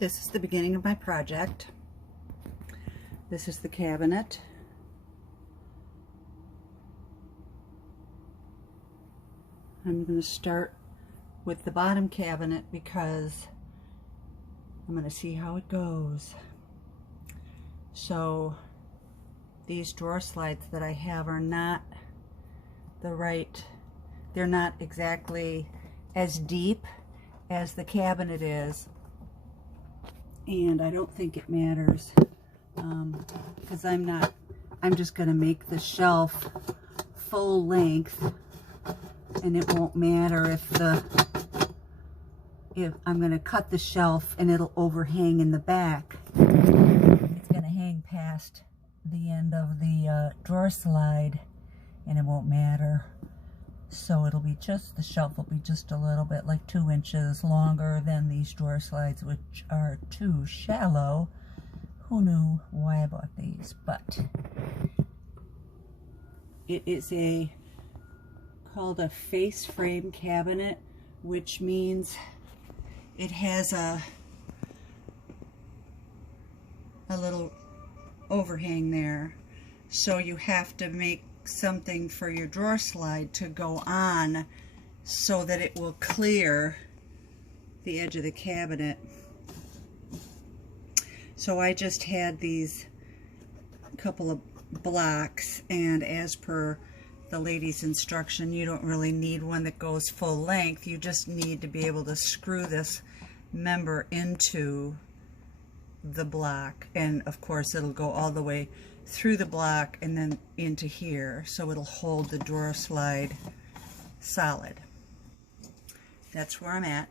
This is the beginning of my project. This is the cabinet. I'm going to start with the bottom cabinet because I'm going to see how it goes. So these drawer slides that I have are not they're not exactly as deep as the cabinet is, and I don't think it matters because I'm just going to make the shelf full length, and it won't matter if I'm going to cut the shelf and it'll overhang in the back. It's going to hang past the end of the drawer slide, and it won't matter. So it'll be just, the shelf will be just a little bit, like 2 inches longer than these drawer slides, which are too shallow. Who knew why I bought these? But it is called a face frame cabinet, which means it has a little overhang there. So you have to make something for your drawer slide to go on so that it will clear the edge of the cabinet. So I just had these couple of blocks, and as per the lady's instruction, you don't really need one that goes full length. You just need to be able to screw this member into the block, and of course it'll go all the way through the block and then into here, so it'll hold the drawer slide solid. That's where I'm at.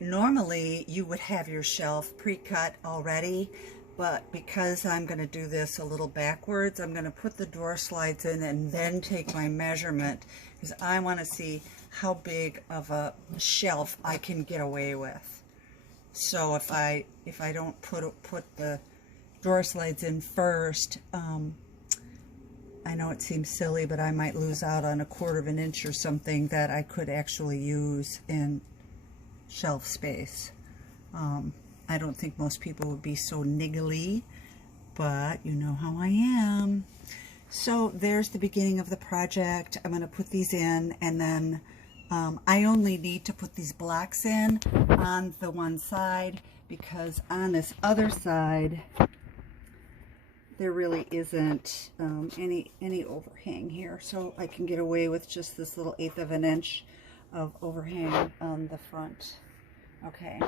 Normally you would have your shelf pre-cut already, but because I'm going to do this a little backwards, I'm going to put the drawer slides in and then take my measurement, because I want to see how big of a shelf I can get away with. So if I don't put the drawer slides in first, I know it seems silly, but I might lose out on 1/4 of an inch or something that I could actually use in shelf space. I don't think most people would be so niggly, but you know how I am. So there's the beginning of the project. I'm going to put these in, and then I only need to put these blocks in on the one side, because on this other side there really isn't any overhang here, so I can get away with just this little 1/8 of an inch of overhang on the front. Okay,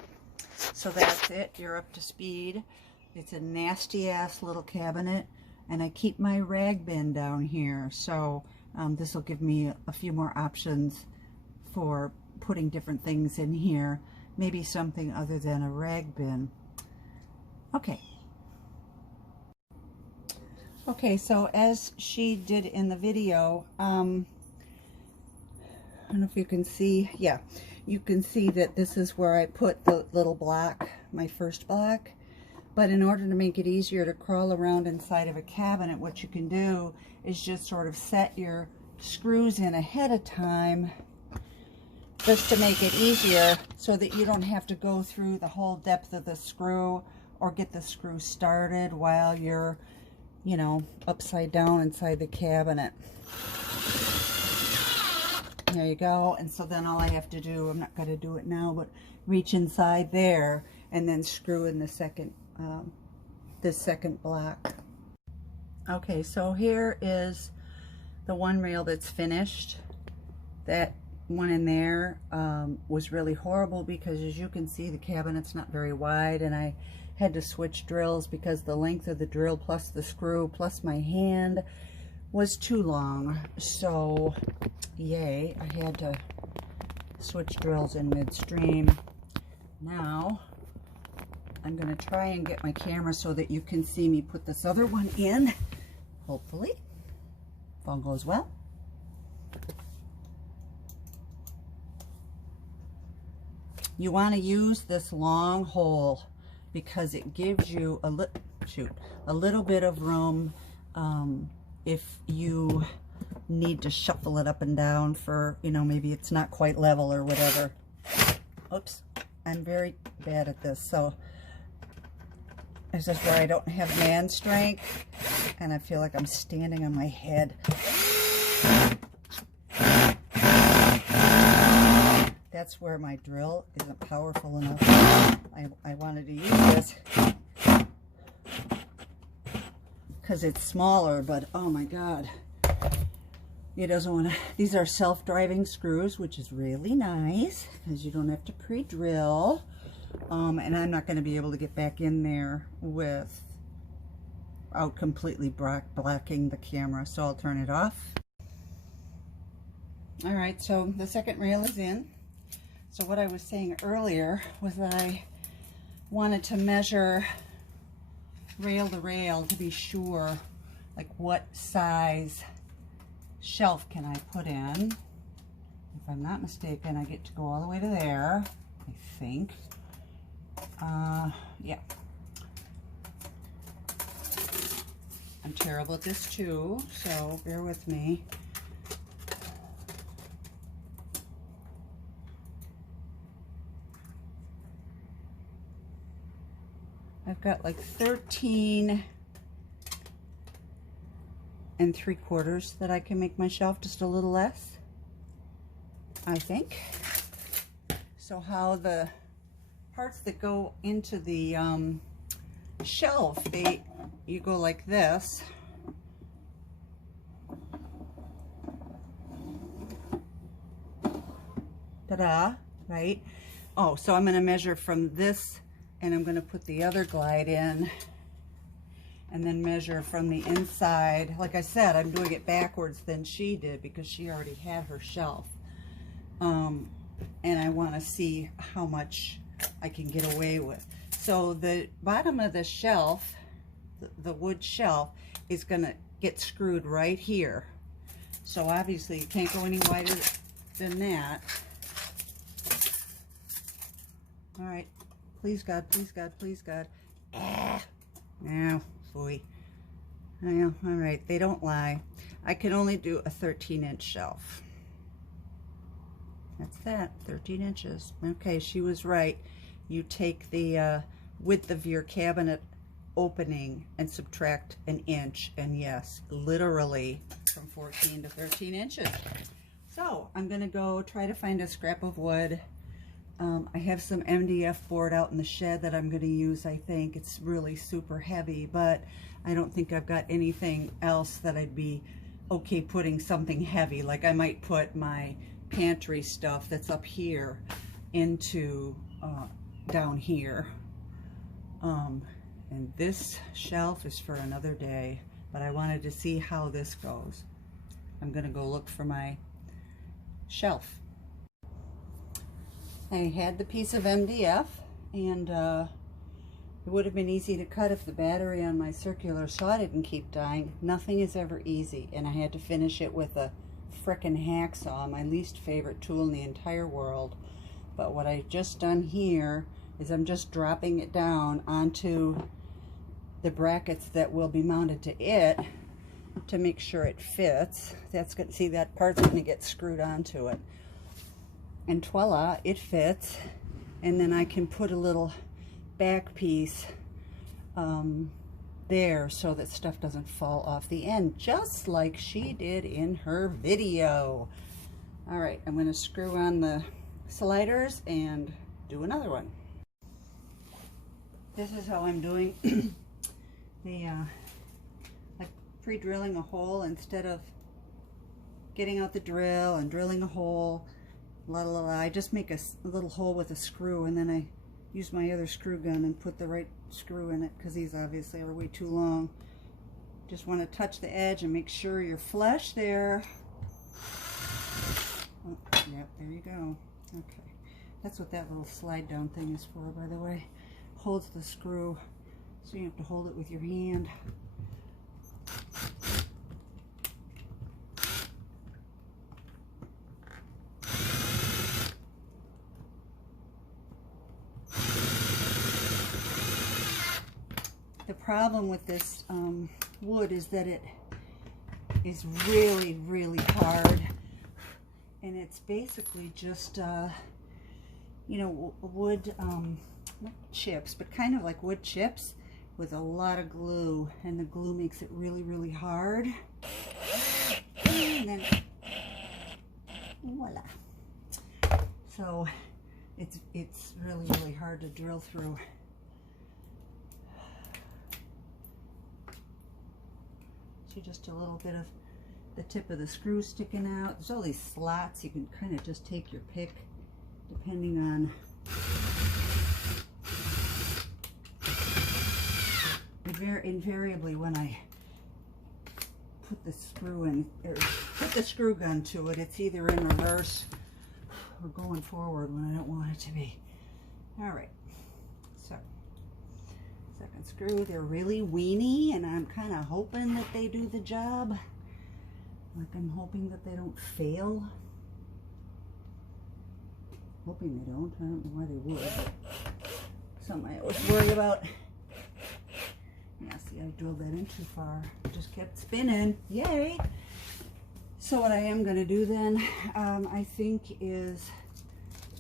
so that's it. You're up to speed. It's a nasty ass little cabinet, and I keep my rag bin down here, so this will give me a few more options for putting different things in here, maybe something other than a rag bin. Okay, so as she did in the video, I don't know if you can see, yeah, you can see that this is where I put the little block, my first block. But in order to make it easier to crawl around inside of a cabinet, what you can do is just sort of set your screws in ahead of time, just to make it easier, so that you don't have to go through the whole depth of the screw or get the screw started while you're, you know, upside down inside the cabinet. There you go. And so then all I have to do, I'm not going to do it now, but reach inside there and then screw in the second block. Okay, so here is the one rail that's finished. That one in there was really horrible because, as you can see, the cabinet's not very wide, and I had to switch drills because the length of the drill plus the screw plus my hand was too long. So yay, I had to switch drills in midstream. Now I'm going to try and get my camera so that you can see me put this other one in, hopefully, if all goes well. You want to use this long hole because it gives you a little bit of room if you need to shuffle it up and down for, you know, maybe it's not quite level or whatever. Oops, I'm very bad at this. So This is where I don't have man strength, and I feel like I'm standing on my head. That's where my drill isn't powerful enough. I wanted to use this because it's smaller, but oh my God. It doesn't want to. These are self-driving screws, which is really nice because you don't have to pre-drill. And I'm not going to be able to get back in there without completely blocking the camera, so I'll turn it off. All right, so the second rail is in. So what I was saying earlier was that I wanted to measure rail to rail to be sure, like what size shelf can I put in. If I'm not mistaken, I get to go all the way to there, I think. Yeah. I'm terrible at this too, so bear with me. I've got like 13 3/4 that I can make my shelf, just a little less, I think. So how the parts that go into the shelf, you go like this. Ta-da, right? Oh, so I'm going to measure from this, and I'm going to put the other glide in, and then measure from the inside. Like I said, I'm doing it backwards than she did because she already had her shelf. And I want to see how much I can get away with. So the bottom of the shelf, the wood shelf, is going to get screwed right here. So obviously you can't go any wider than that. All right, please God, please God, please God. Now, boy. Well, all right, they don't lie. I can only do a 13-inch shelf. That's that, 13 inches. Okay, she was right. You take the width of your cabinet opening and subtract an inch, and yes, literally from 14 to 13 inches. So I'm gonna go try to find a scrap of wood. I have some MDF board out in the shed that I'm gonna use, I think. It's really super heavy, but I don't think I've got anything else that I'd be okay putting something heavy. Like I might put my pantry stuff that's up here into down here. And this shelf is for another day, but I wanted to see how this goes. I'm gonna go look for my shelf. I had the piece of MDF, and it would have been easy to cut if the battery on my circular saw didn't keep dying. Nothing is ever easy, and I had to finish it with a frickin' hacksaw, my least favorite tool in the entire world. But what I've just done here is I'm just dropping it down onto the brackets that will be mounted to it to make sure it fits. That's good. See, that part's going to get screwed onto it. And voila, it fits. And then I can put a little back piece there so that stuff doesn't fall off the end, just like she did in her video. All right, I'm going to screw on the sliders and do another one. This is how I'm doing like pre-drilling a hole instead of getting out the drill and drilling a hole. I just make a little hole with a screw, and then I use my other screw gun and put the right screw in it, because these obviously are way too long. Just want to touch the edge and make sure you're flush there. Oh, yep, there you go. Okay, that's what that little slide down thing is for, by the way. Holds the screw, so you have to hold it with your hand. The problem with this wood is that it is really, really hard, and it's basically just, you know, wood, not chips, but kind of like wood chips, with a lot of glue, and the glue makes it really, really hard. And then, voila. So it's really, really hard to drill through. See just a little bit of the tip of the screw sticking out. There's all these slots. You can kind of just take your pick depending on invariably when I put the screw in, or put the screw gun to it, it's either in reverse or going forward when I don't want it to be. All right, so second screw. They're really weeny, and I'm kind of hoping that they do the job. Like, I'm hoping that they don't fail. Hoping they don't. I don't know why they would, but something I always worry about. Yeah, see, I drilled that in too far. It just kept spinning. Yay! So what I am going to do then, I think, is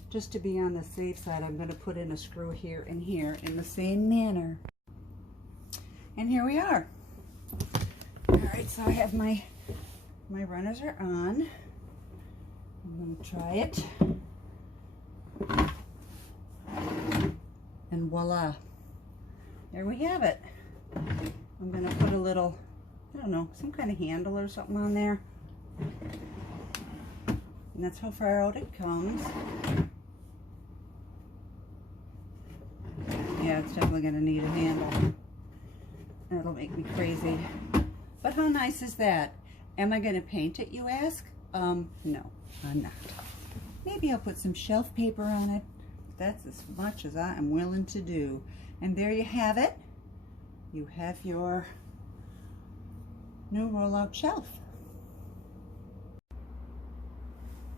just to be on the safe side, I'm going to put in a screw here and here in the same manner. And here we are. All right, so I have my runners are on. I'm going to try it. And voila. There we have it. I'm going to put a little, I don't know, some kind of handle or something on there. And that's how far out it comes. Yeah, it's definitely going to need a handle. That'll make me crazy. But how nice is that? Am I going to paint it, you ask? No, I'm not. Maybe I'll put some shelf paper on it. That's as much as I am willing to do. And there you have it. You have your new rollout shelf.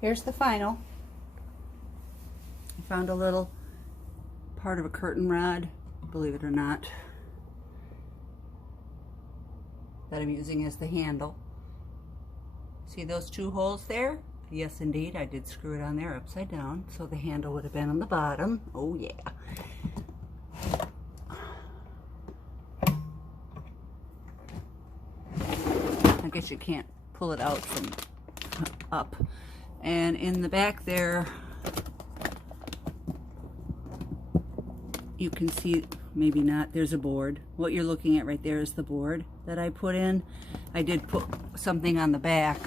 Here's the final. I found a little part of a curtain rod, believe it or not, that I'm using as the handle. See those two holes there? Yes, indeed, I did screw it on there upside down, so the handle would have been on the bottom. Oh, yeah. I guess you can't pull it out from up. And in the back there, you can see, maybe not, there's a board. What you're looking at right there is the board that I put in. I did put something on the back.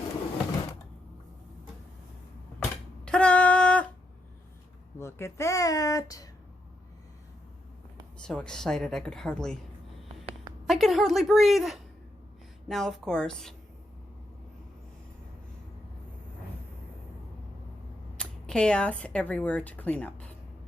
Ta-da! Look at that. So excited I could hardly breathe. Now, of course, chaos everywhere to clean up.